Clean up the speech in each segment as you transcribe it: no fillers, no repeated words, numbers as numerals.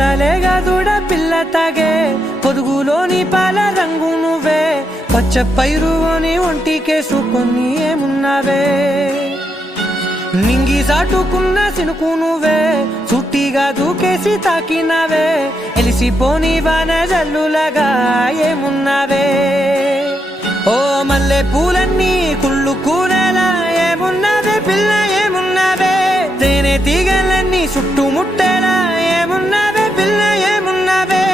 తలేగా దూడ పిల్ల తాగే పొదుగులోని పాల రంగు నువ్వే పచ్చ పైరుని ఒంటికేసుకొని ఏమున్నావే నింగి సాటుకున్న సినుకు నువ్వే చుట్టిగా దూకేసి తాకినావే ఎలిసిపోని వాన జల్లులగా ఏమున్నావే ఓ మల్లె పూలన్నీ కుళ్ళు కూరలా ఏమున్నావే పిల్ల ఏమున్నావే తేనె తీగలన్నీ చుట్టుముట్టేలా ఏమున్నావే పిల్ల ఏమున్నావే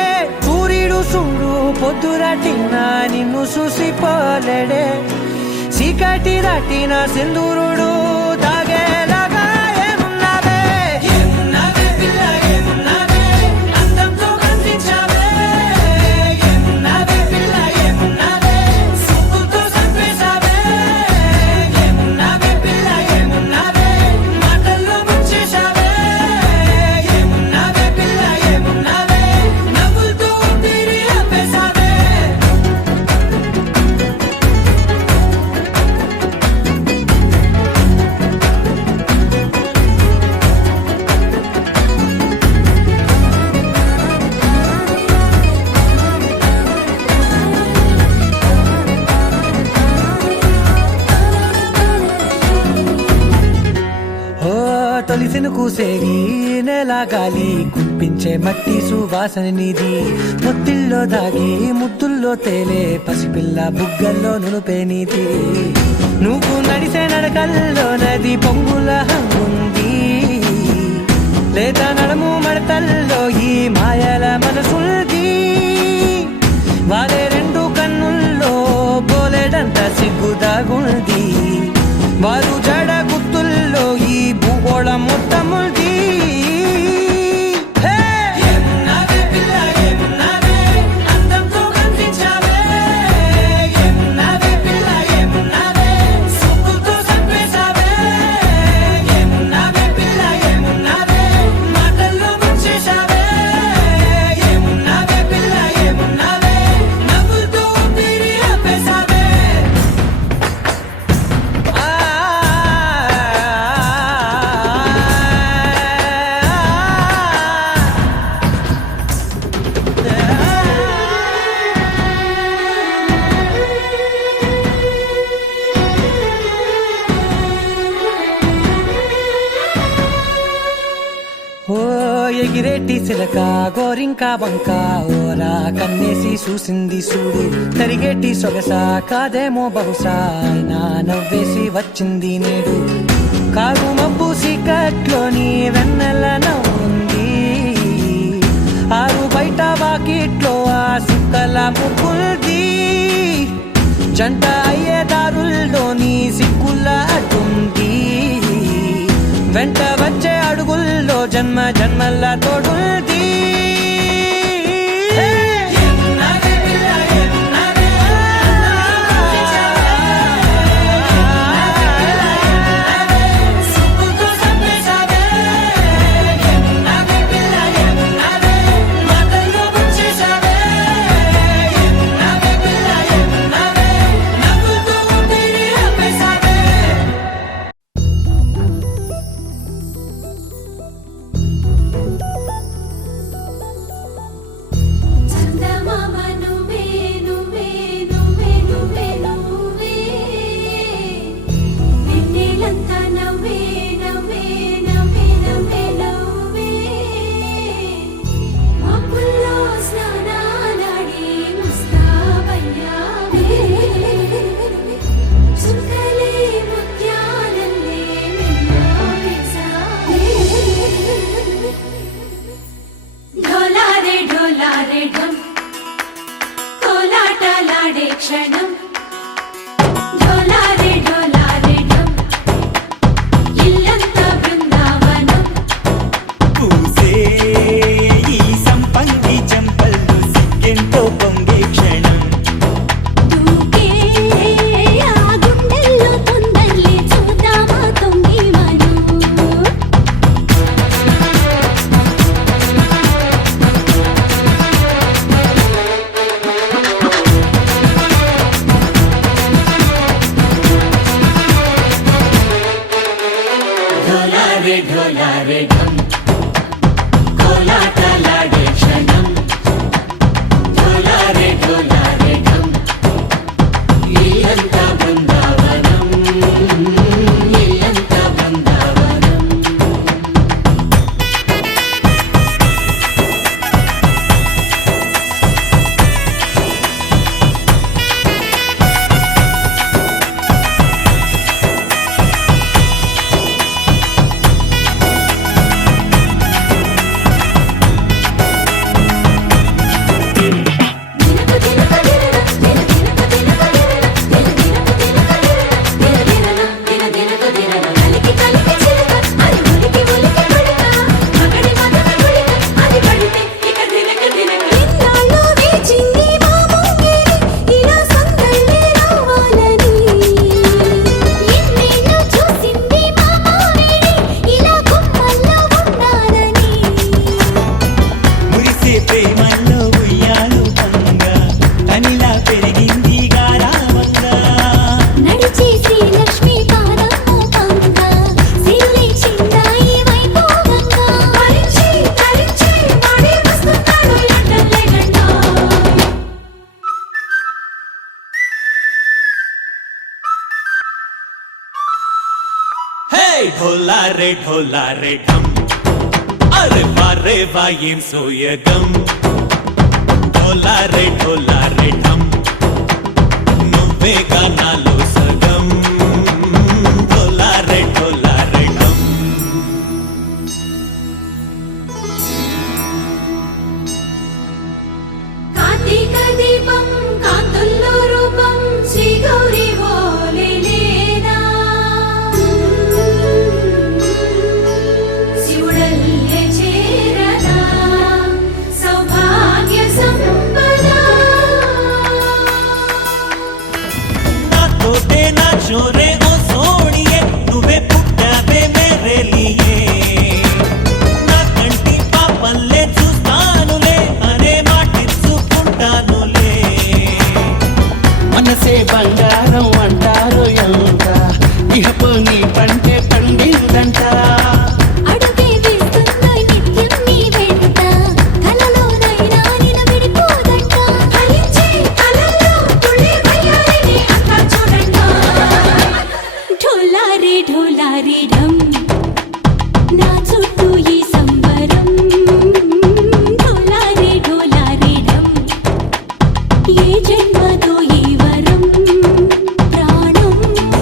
సూర్యుడు చూడు పొద్దురాటినా నిన్ను చూసిపోలేడే చీకటి దాటిన సింధూరుడు తాగేలాగా ఏమున్నావే ఏమున్నావే పిల్ల ఏమున్నావే అందంతో కనిపించావే ఏమున్నావే పిల్ల ఏమున్నావే సుక్కుతో చంపేశావే ఏమున్నావే పిల్ల ఏమున్నావే మాటల్లో ముంచేశావే ఏమున్నావే పిల్ల ఏమున్నావే నవ్వులతో ఊపిరి ఆపేశావే తొలిసిన కూసేగి నెల గాలి కుప్పించే మట్టి సువాసన నిధి ముత్తిల్లో దాగి ముద్దుల్లో తేలే పసిపిల్ల బుగ్గల్లో నునుపే నీతి నువ్వు నడిసే నడకల్లో నది పొంగుల హంగుంది లేదా నడుము మడతల్లో ఈ మాయల మనసుంది వారే రెండు కన్నుల్లో పోలేడంత సిగ్గుదాగుంది వారు జడ గుర్తుల్లో ఈ భూగోళం మొత్తముంది ఏమున్నావే పిల్ల ఏమున్నావే అందంతో కనిపించావే ఏమున్నావే పిల్ల ఏమున్నావే సుక్కుతో చంపేశావే ఏమున్నావే పిల్ల ఏమున్నావే మాటల్లో ముంచేశావే ఏమున్నావే పిల్ల ఏమున్నావే నవ్వులతో ఊపిరి ఆపేశావే ఓ ఎగిరేటి సిలక గోరింక వంక ఓరా కన్నేసి చూసింది చూడు తరిగేటి సొగస కాదేమో బహుశా అయినా నవ్వేసి వచ్చింది నేడు కారు మబ్బు సీకట్లోని వెన్నెల నవ్వుంది ఆరు బయట వాకిట్లో ఆ సుక్కల ముగ్గుల్ది జంట అయ్యే దారుల్లోని సిగ్గుల అడ్డుంది వెంట వచ్చే అడుగుల్లో జన్మ జన్మల తోడుంది క్షణం ढोला रे ढम अरे वाह ఏం సోయగం ढोला रे ढम నువ్వేగా నాలో సగం ढोला रे ढम కార్తీక దీపం కాంతుల్లో రూపం శ్రీ గౌరీ ఓలేనా శివుడల్లే చేరదా సౌభాగ్య సంపద నా తోటే నా చోరే ఓ సోడియే నువ్వే పుట్టావే మేరే లియే నా కంటి పాపల్లే చూస్తానులే అనే మాటిచ్చుకుంటానులే మనసే బంగారం అంటారు ఎంత ఇహపు నీ పంటే పండిందంట అడుగే వేస్తున్న నిత్యం నీ వెంట కలలోనైనా నిన్ను విడిపోదంట ఫలించే కలల్లో తుళ్ళి వయ్యారిని అంతా చూడండి ఢోలా రే ఢమ్ నా చుట్టూ ఈ సంబరం ఢోలా రే ఢమ్ ఏ జన్మదో ఈ వరం ప్రాణంలోని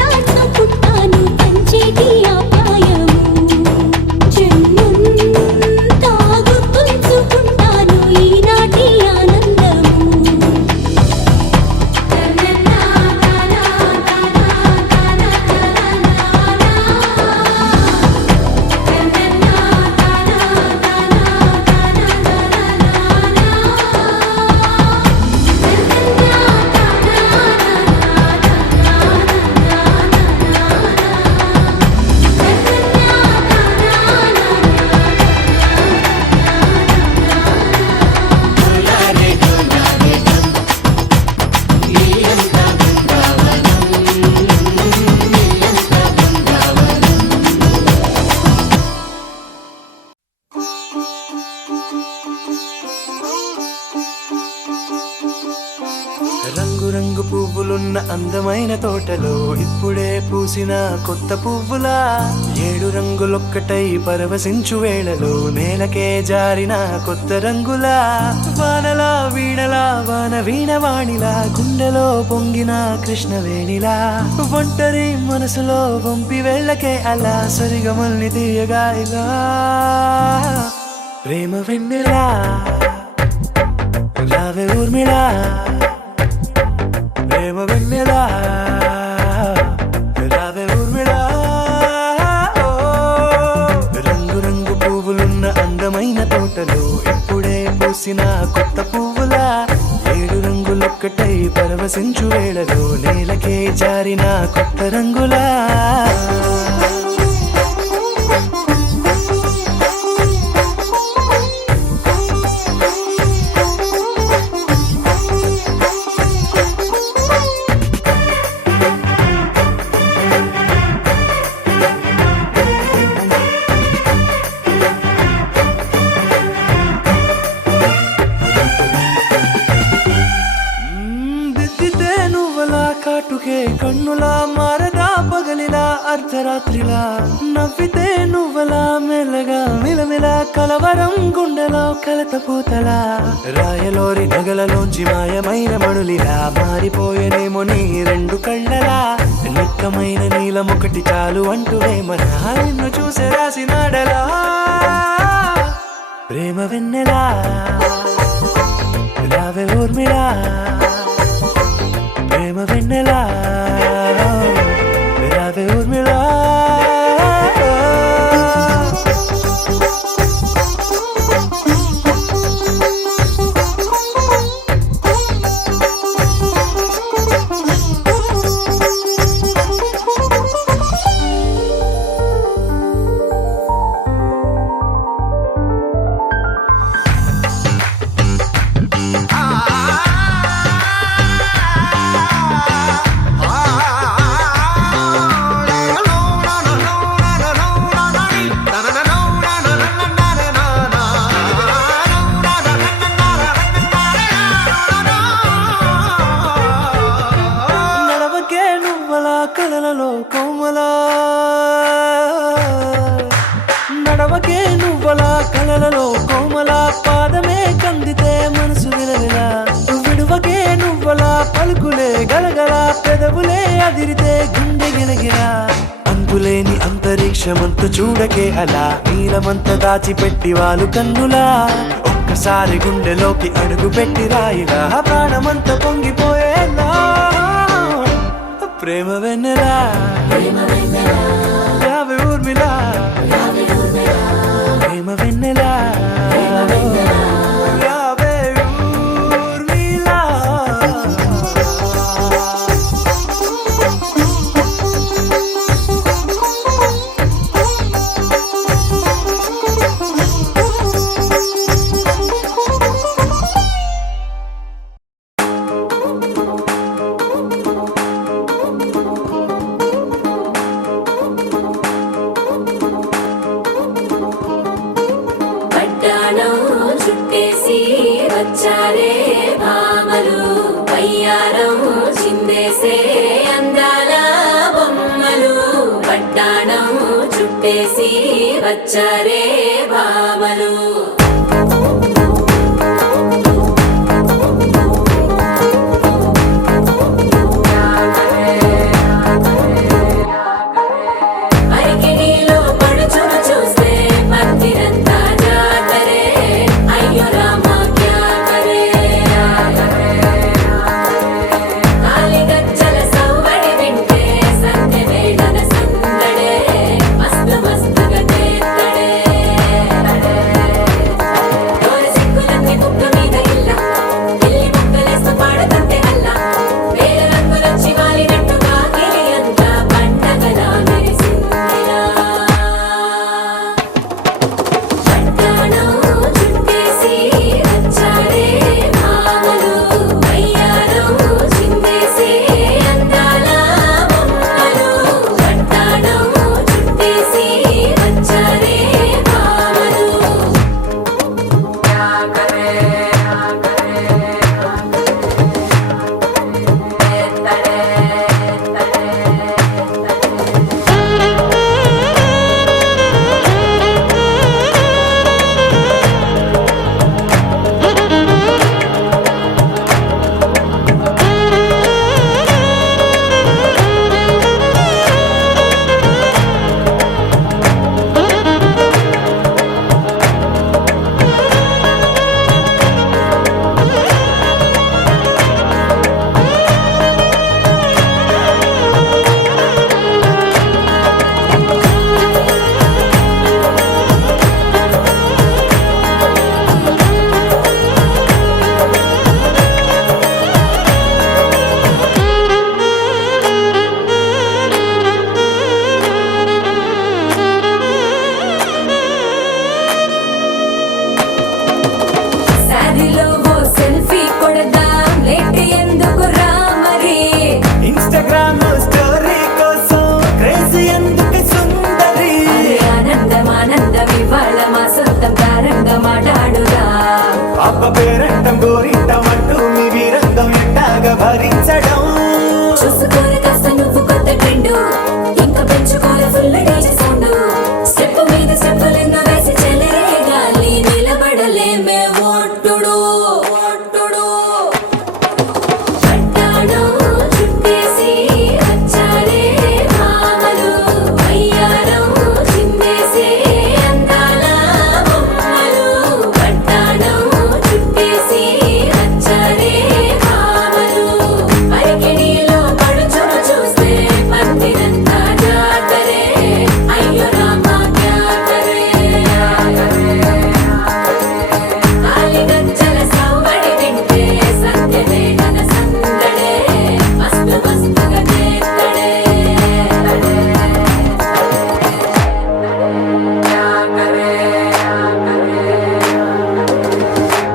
దాచుకుంటాను పంచేటి ఆప్యాయము జన్మంతా గుర్తుంచుకుంటాను ఈనాటి ఆనందము రంగు రంగు పువ్వులున్న అందమైన తోటలో ఇప్పుడే పూసిన కొత్త పువ్వులా 7 రంగులొక్కటై పరవశించు వేళలో నేలకే జారిన కొత్త రంగులా వానలా వీణలా వాన వీణవాణిలా గుండెలో పొంగిన కృష్ణవేణిలా ఒంటరి మనసులో వంపి వెళ్ళకే అలా సరిగమల్ని తీయగా ఇలా ప్రేమ వెన్నెలా రావే ఊర్మిళా ప్రేమ వెన్నెలా రావే ఊర్మిళా రంగు రంగు పువ్వులున్న అందమైన తోటలో ఇప్పుడే పూసిన కొత్త పువ్వులా 7 రంగులొక్కటై పరవశించు వేళలో నేలకే జారిన కొత్త రంగులా దిద్దితే నువ్వలా కాటుకే కన్నులా మారదా పగలిలా అర్ధరాత్రిలా నవ్వితే నువ్వలా మెల్లగా మిలమిలా కలవరం గుండెలో కలత పూతలా రాయలోరి నగలలోంచి మాయమైన మణులిలా మారిపోయేనేమో నీ 2 కళ్ళలా నిక్కమైన నీలమొకటి చాలు అంటూ వేమన నిన్ను చూసే రాసినాడలా ప్రేమ వెన్నెలా రావే ఊర్మిళా ప్రేమ వెన్నెలా రావే ఊర్మిళా అదిరితే గుండె గిలగిలా అంతులేని అంతరిక్షమంతు చూడకే అలా నీలమంత దాచిపెట్టి వాళ్ళు కన్నులా ఒక్కసారి గుండెలోకి అడుగు పెట్టి రాయిలా ప్రాణమంత పొంగిపోయేలా ప్రేమ వెన్నెలా యావే ఊర్మిళ ప్రేమ వెన్నెలా యావే ఊర్మిళ పట్టాణం చుట్టేసి వచ్చారే భామలు వయ్యారం చిందేసే అందాల బొమ్మలు పట్టాణం చుట్టేసి వచ్చారే భామలు అరికిడిలో పడుచును చూస్తే మందిరంతా జాతరే అయ్యో రామా క్యా కరే కాలిగజ్జల సవ్వడి వింటే సంధ్య వేళన సందడే మస్తు మస్తుగా చేత్తడే డోర సిక్కులన్నీ కుక్క మీద ఇల్ల పిల్లి ముక్కలేస్తూ పాడుతుంటే అల్లా వేల రంగులొచ్చి వాలినట్టుగా గిలి అంతా పండగలా మెరిసిందిలా పట్టాణం చుట్టేసి వచ్చారే భామలు వయ్యారం చిందేసే అందాల బొమ్మలు పట్టాణం చుట్టేసి వచ్చారే భామలు శారీలో ఓ సెల్ఫీ కొడదాం లేట్ ఎందుకు రామరి ఇన్స్టాగ్రామ్ స్టోరీ కోసం క్రేజీ ఎందుకు సుందరి అరే ఆనందం ఆనందం ఇవాళ మా సొంతం తారంగా మాట్లాడుదా అబ్బ పేరంటం గోరింటం అంటూ మీ వీరంగం ఎట్టాగా భరించడం చూసుకోరు కాస్త నువ్వు కొత్త ట్రెండ్ ఇంకా పెంచుకోరు ఫుల్ డీజే సౌండ్ స్టెప్ మీద స్టెప్పులెన్నో వేసి చెలరే గాలి నిలబడలేమే ఒట్టుడు ఒట్టుడు పట్టాణం చుట్టేసి వచ్చారే భామలు వయ్యారం చిందేసే అందాల బొమ్మలు పట్టాణం చుట్టేసి వచ్చారే భామలు అరికిడిలో పడుచును చూస్తే మందిరంతా జాతరే అయ్యో రామా క్యా కరే కాలిగజ్జల సవ్వడి వింటే సంధ్య వేళన సందడే మస్తు మస్తుగా చేత్తడే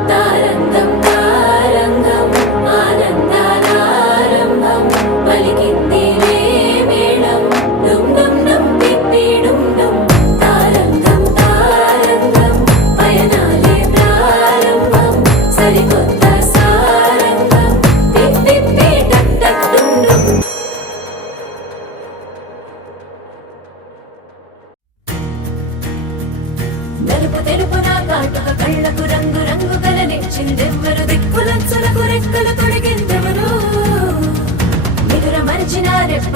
తారంగం తారంగం ఆనందానారంభం పలికింది రే మేళం డుమ్ డుమ్ డుమ్ పిప్పి డుమ్ డుమ్ తారంగం తారంగం పయనాలే ప్రారంభం సరికొత్త సారంగం పిప్పి టక్ టక్ డుమ్ డుమ్ నలుపు తెలుపున కాటుక కళ్ళకు రంగు రంగు కలనిచ్చిందెవ్వరు దిక్కులంచులకు రెక్కలు తొడిగిందెవరు నిదుర మరిచిన రెప్ప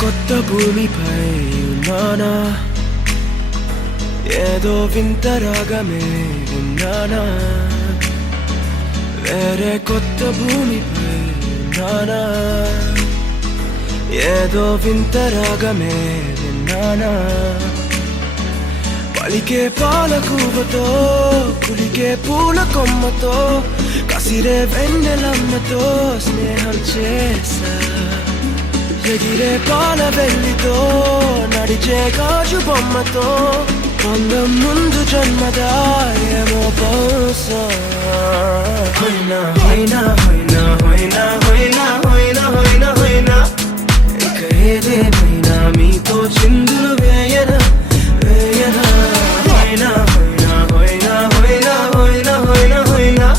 కొత్త భూమిపై ఉన్నానా ఏదో వింత రాగమే ఉన్నానా వేరే కొత్త భూమిపై ఉన్నానా ఏదో వింత రాగమే విన్నానా పలికే పాలకూవతో కులికే పూల కొమ్మతో కసిరే వెన్నెలమ్మతో స్నేహం చేసా ఎగిరే పాల వెల్లితో నడిచే గాజు బొమ్మతో అందం ముందు జన్మదా ఏమో బహుశా హైనా హైనా హైనా హైనా హైనా హైనా హైనా హైనా ఇక ఏదేమైనా మీతో చిందులు వేయనా వేయనా హైనా హైనా హైనా హైనా హైనా హైనా హైనా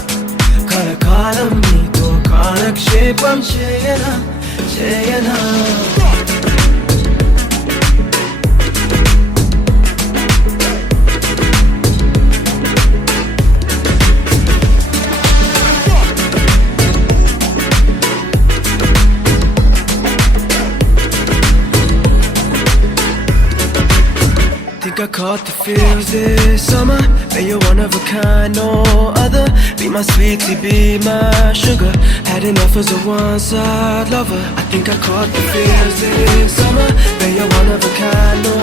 కలకాలం మీతో కాలక్షేపం చేయనా చేయనా I caught the feels this summer. But you're one of a kind, no other. Be my sweetie, be my sugar. Had enough as a one-side lover. I think I caught the feels this summer. But you're one of a kind, no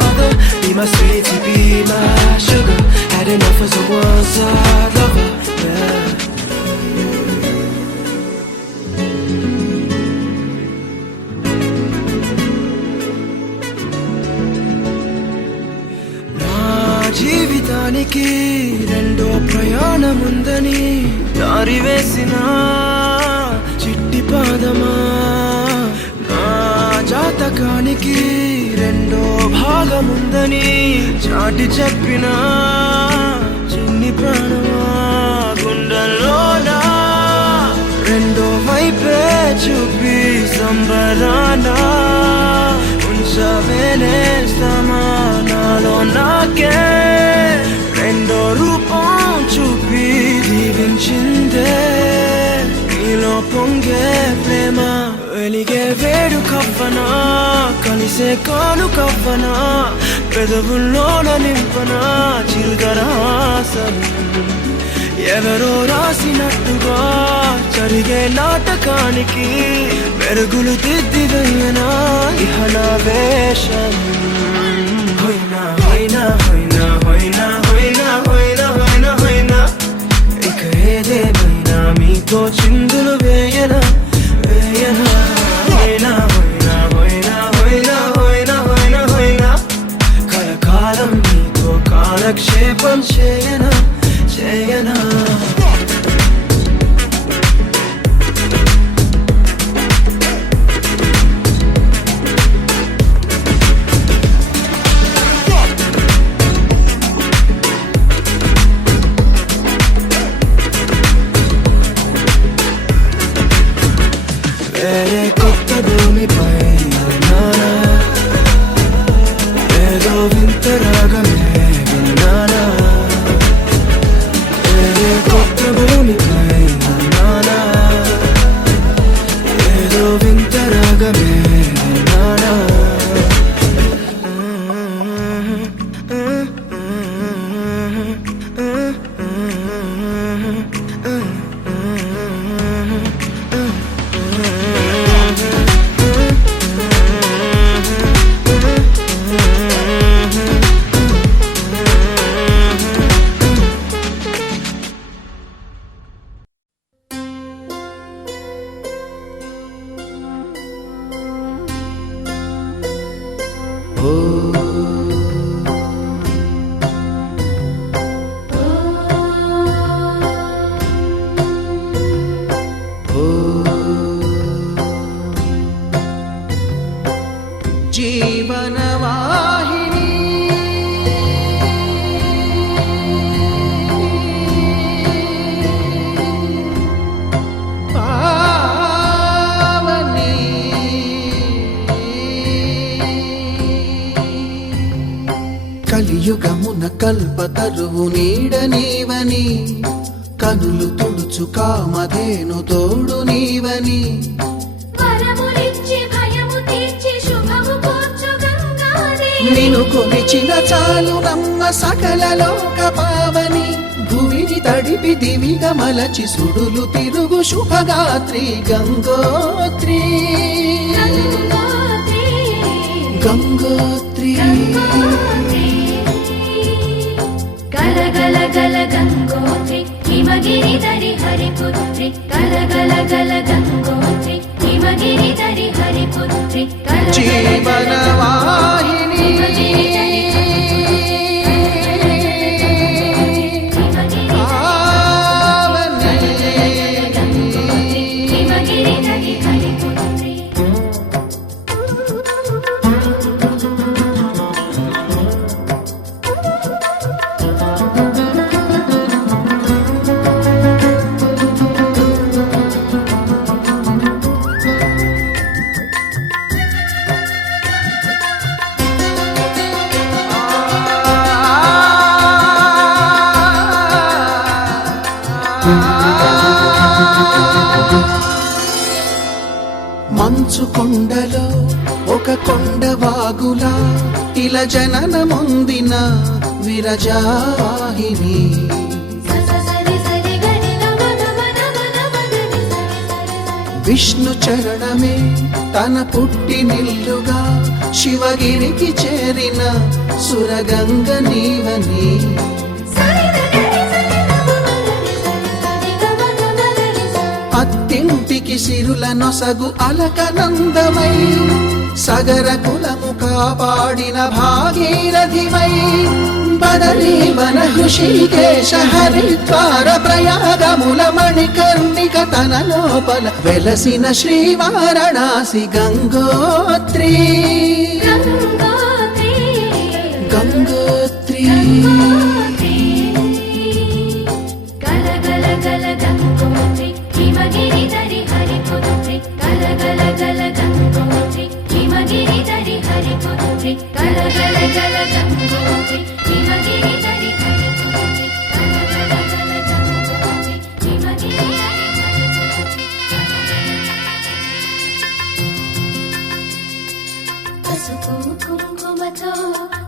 other. Be my sweetie, be my sugar. Had enough as a one-side lover. Yeah. జీవితానికి రెండో ప్రయాణముందని దారి వేసిన చిట్టి పాదమా నా జాతకానికి రెండో భాగముందని చాటి చెప్పిన చిన్ని ప్రాణమా గుండెల్లోనా రెండో వైపే చూపి సంబరానా ఉంచవేనేస్తామా నాలో నాకే రెండో రూపం చూపి దీవించిందే నీలో పొంగే ప్రేమ వెలిగే వేడు కవ్వనా కలిసే కాను కవ్వనా పెదవుల్లోన నింపనా చిరుదరాసం ఎవరో రాసినట్టుగా జరిగే నాటకానికి మెరుగులు దిద్దిదయ్యనా ఇహ నా వేషం హైనా హైనా హైనా హైనా హైనా హైనా హైనా హైనా ఇక ఏదేమైనా మీతో చిందులు వేయనా వేయనా హైనా హైనా హైనా హైనా హైనా హైనా హైనా కలకాలం మీతో కాలక్షేపం చేయనా చేయనా వేరే కొత్త భూమిపై ఉన్నానా ఏదో వింత రాగమే విన్నానా వేరే కొత్త భూమిపై ఉన్నానా ఏదో వింత రాగమే విన్నానా జీవనవాహిని పావని కలియుగమున కల్పతరువు నీడ నీవని కనులు తుడుచు కామధేను తోడు నీవని వరములిచ్చి భయము తీర్చి శుభ నిన్ను కొలిచిన చాలు నమ్మ సకల లోక పావని భూమిని తడిపి దివిగా మలచి సుడులు తిరుగు శుభగాత్రి గంగోత్రి గంగోత్రి గల గల గల గంగోత్రి హిమగిరి దరి హరిపుత్రి గల గల గల గంగోత్రి హిమగిరి దరి హరిపుత్రి జీవనవాహిని హిమగిరి దరి హరిపుత్రి మంచు కొండలో ఒక కొండ వాగులా ఇలా జననముందిన విరజావాహిని విష్ణు చరణమే తన పుట్టినిల్లుగా శివగిరికి చేరిన సురగంగ నీవని అత్తింటికి సిరుల నొసగు అలకనందమై సగర కులము కాపాడిన భాగీరథిమై బదరీ వన హృషికేశ హరిద్వార ప్రయాగముల మణికర్ణిక తన లోపల వెలసిన శ్రీవారణాసి గంగోత్రి గంగోత్రి గల గల గల గంగోత్రి హిమగిరి దరి హరిపుత్రి గల గల గల గంగోత్రి హిమగిరి దరి హరిపుత్రి గల గల గల గంగోత్రి హిమగిరి దరి హరిపుత్రి గల గల గల గంగోత్రి హిమగిరి దరి హరిపుత్రి పసుపు కుంకుమతో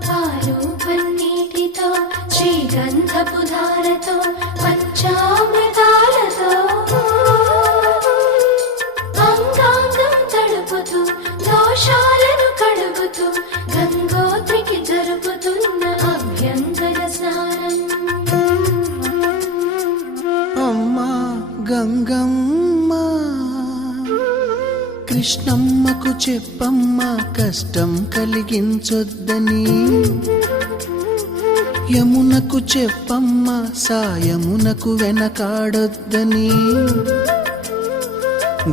పాలు పన్నీటితో శ్రీగంధపు ధారతో పంచామృతాలతో అంగాంగం తడుపుతూ దోషాలను కడుగుతూ గంగోత్రికి జరుపుతున్న అభ్యంగన స్నానం అమ్మా గంగమ్మ కృష్ణమ్మకు చెప్పమ్మ కష్టం కలిగించొద్దని యమునకు చెప్పమ్మ సాయమునకు వెనకాడొద్దని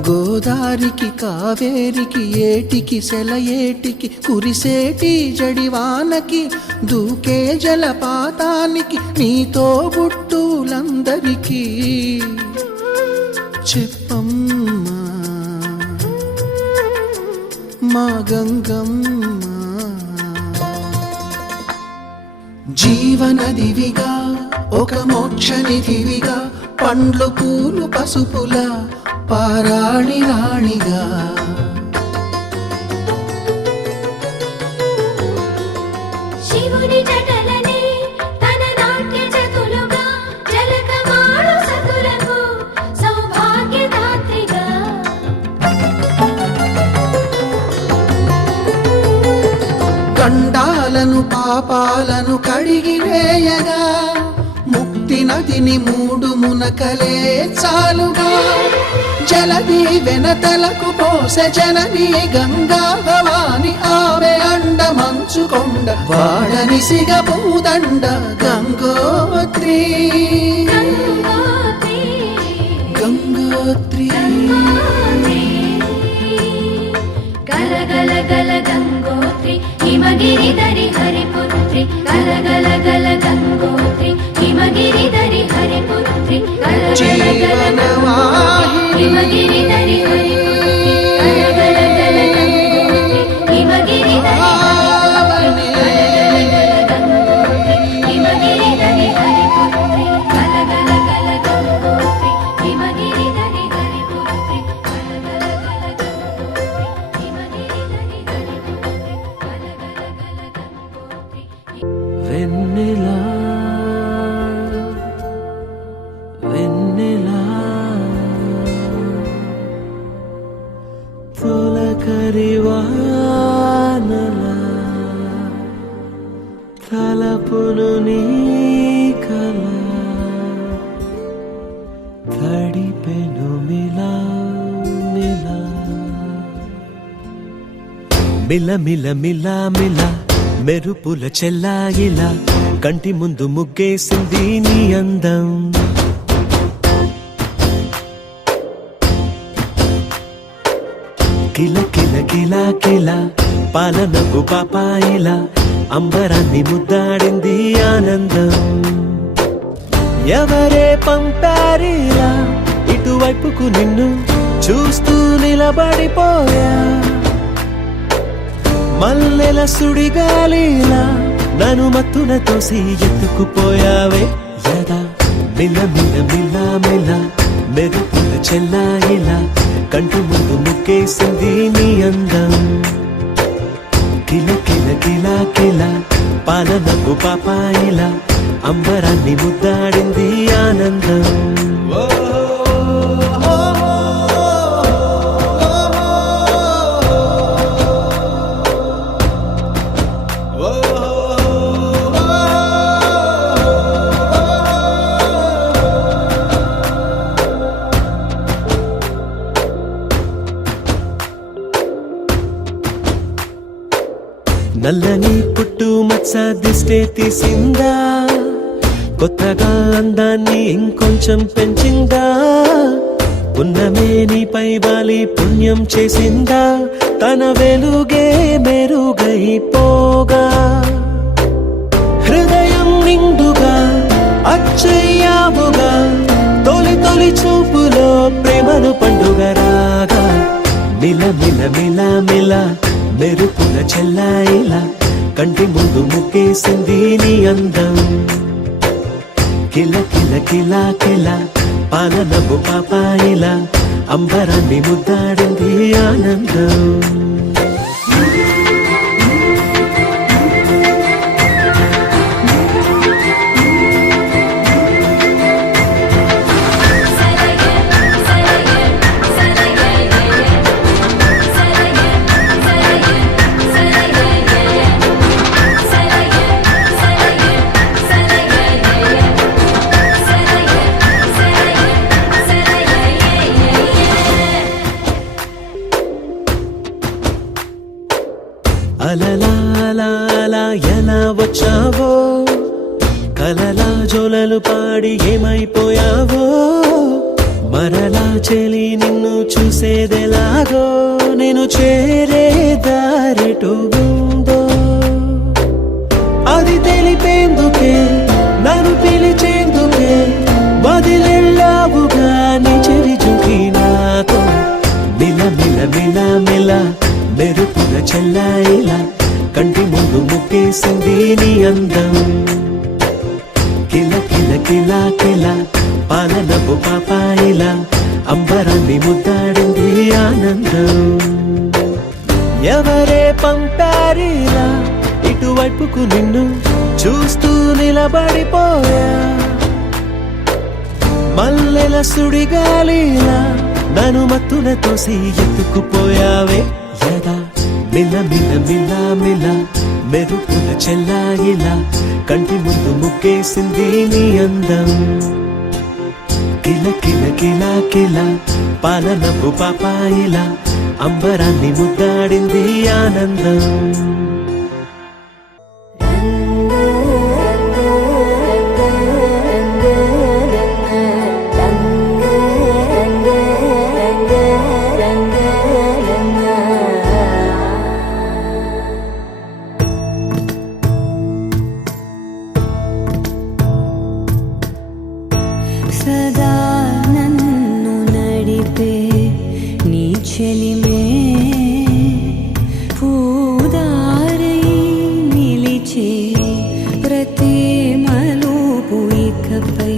గోదారికి కావేరికి ఏటికి సెలయేటికి కురిసేటి జడివానకి దూకే జలపాతానికి నీతో బుట్టులందరికీ చెప్పమ్మా మా గంగమ్మ జీవనదివిగా ఒక మోక్షనిధివిగా పండ్లు పూలు పసుపుల పారాణి రాణిగా శివుని జటలనే తన నాట్య చతులుగా జలకమాడు సతులకు సౌభాగ్యదాత్రిగా గండాలను పాపాలను కడిగివేయగా ముక్తి నదిని మూడు మునకలే చాలుగా జలది వెనతలకు పోసె జనని గంగా భవాని ఆమె అండ మంచుకొండ వాడని సిగ పూదండ గంగోత్రి గంగోత్రి గల గల గల గంగోత్రి హిమగిరి దరి హరిపుత్రి గల గల గల గంగోత్రి హిమగిరి దరి హరిపుత్రి గల గల గల గంగోత్రి హిమగిరి దరి హరిపుత్రి గల గల గల గంగోత్రి హిమగిరి దరి హరిపుత్రి గల గల గల గంగోత్రి హిమగిరి దరి హరిపుత్రి మిల మిల మిల మిల మెరుపుల చెల్లాయిలా కంటి ముందు ముగ్గేసింది నీ అందం కిల కిల కిల కిల పాలనకు పాపాయిలా అంబరాన్ని ముద్దాడింది ఆనందం ఎవరే పంపారిలా ఇటువైపుకు నిన్ను చూస్తూ నిలబడిపోయా మల్లెల సుడిగాలిలా నన్ను మత్తున తోసి ఎత్తుకుపోయావే యదా మిల మిల మిల మిల మెరుపుల చెల్లాయిలా కంటి ముందు ముక్కేసింది నీ అందం కిల కిల కిల కిల పాలనకు పాపాయిలా అంబరాన్ని ముద్దాడింది ఆనందం నల్లని పుట్టు మచ్చ దిష్టే తీసిందా కొత్తగా అందాన్ని ఇంకొంచెం పెంచిందా పున్నమే నీపై వాలి పుణ్యం చేసిందా తన వెలుగే మెరుగైపోగా హృదయం నిండుగా అచ్చయ్యావుగా తొలి తొలి చూపులో ప్రేమను పండుగ రాగా మిల మిల మిల మిల మెరుపుల చెల్లాయిలా కంటి ముందు ముక్కేసింది నీ అందం కిల కిల కిల కిల పాలనపు పాపాయిలా అంబరాన్ని ముద్దాడింది ఆనందం అలలా అలా అలా ఎలా వచ్చావో కలలా జోలలు పాడి ఏమైపోయావో మరలా చెలి నిన్ను చూసేదెలాగో నేను చేరే దారెటు ఉందో అది తెలిపేందుకే నన్ను పిలిచేందుకే వదిలెళ్ళావుగా నీ చెవి చూకి నాతో మిల మిల మిల మిల మెరుపుల చెల్లాయిలా కంటి ముందు ముక్కేసింది నీ అందం కిల కిల కిల కిల పాలనపు పాపాయిలా అంబరాన్ని ముద్దాడింది ఆనందం ఎవరే పంపారిలా ఇటువైపుకు నిన్ను చూస్తూ నిలబడిపోయా మల్లెల సుడిగాలిలా నన్ను మత్తున తోసి ఎత్తుకుపోయావే యదా మిల మిల మిల మిల మెరుపుల చెల్లాయిలా కంటి ముందు ముక్కేసింది నీ అందం కిల కిల కిల కిల పాలనపు పాపాయిలా అంబరాన్ని ముద్దాడింది ఆనందం సదా నన్ను నడిపే నీ చెలిమే పూదారై నిలిచే ప్రతి మలుపు ఇకపై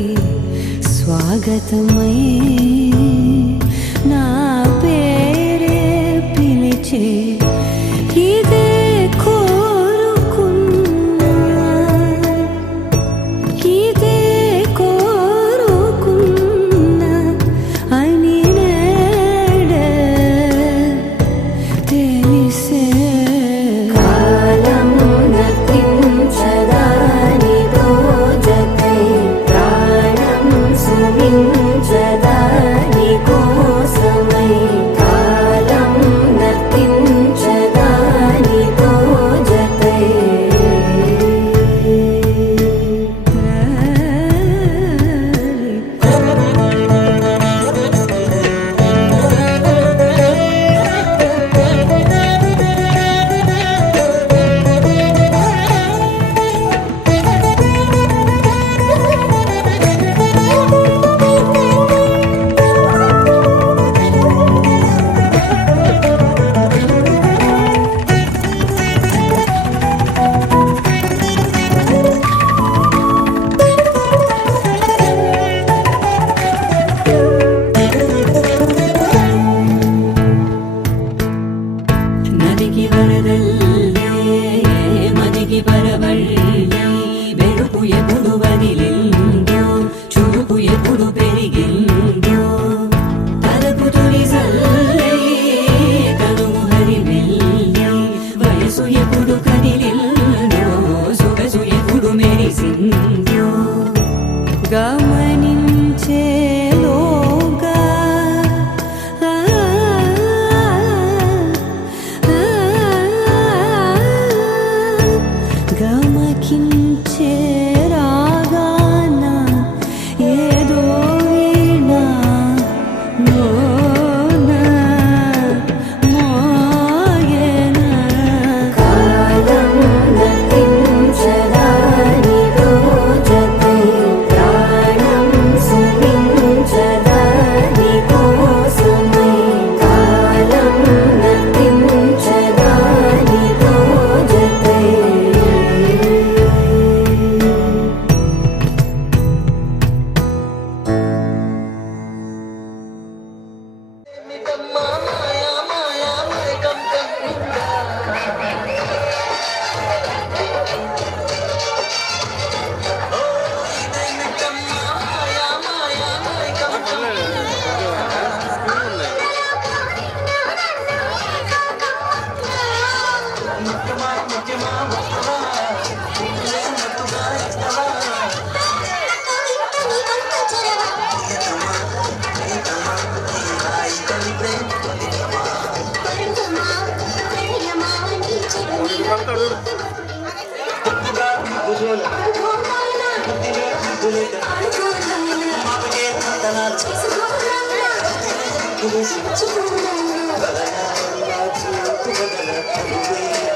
స్వాగతమై నా పేరే పిలిచే ఇదే కోరుకున్నా ఇదే కోరుకున్నా అని నేడే తెలిసే కాలం నతించదాని దోజకై ప్రాణం సుమించదా ఎప్పుడు కదిలిందో సొగసు ఎప్పుడు మెరిసిందో గమనించేలోగా గమకించే రాగాన ఏదో వీణ మోన మోయన కాలం నతించదాని రోజతే ప్రాణం సుమించదాని కోసమై కాలం నతించదాని రోజతే Thank you.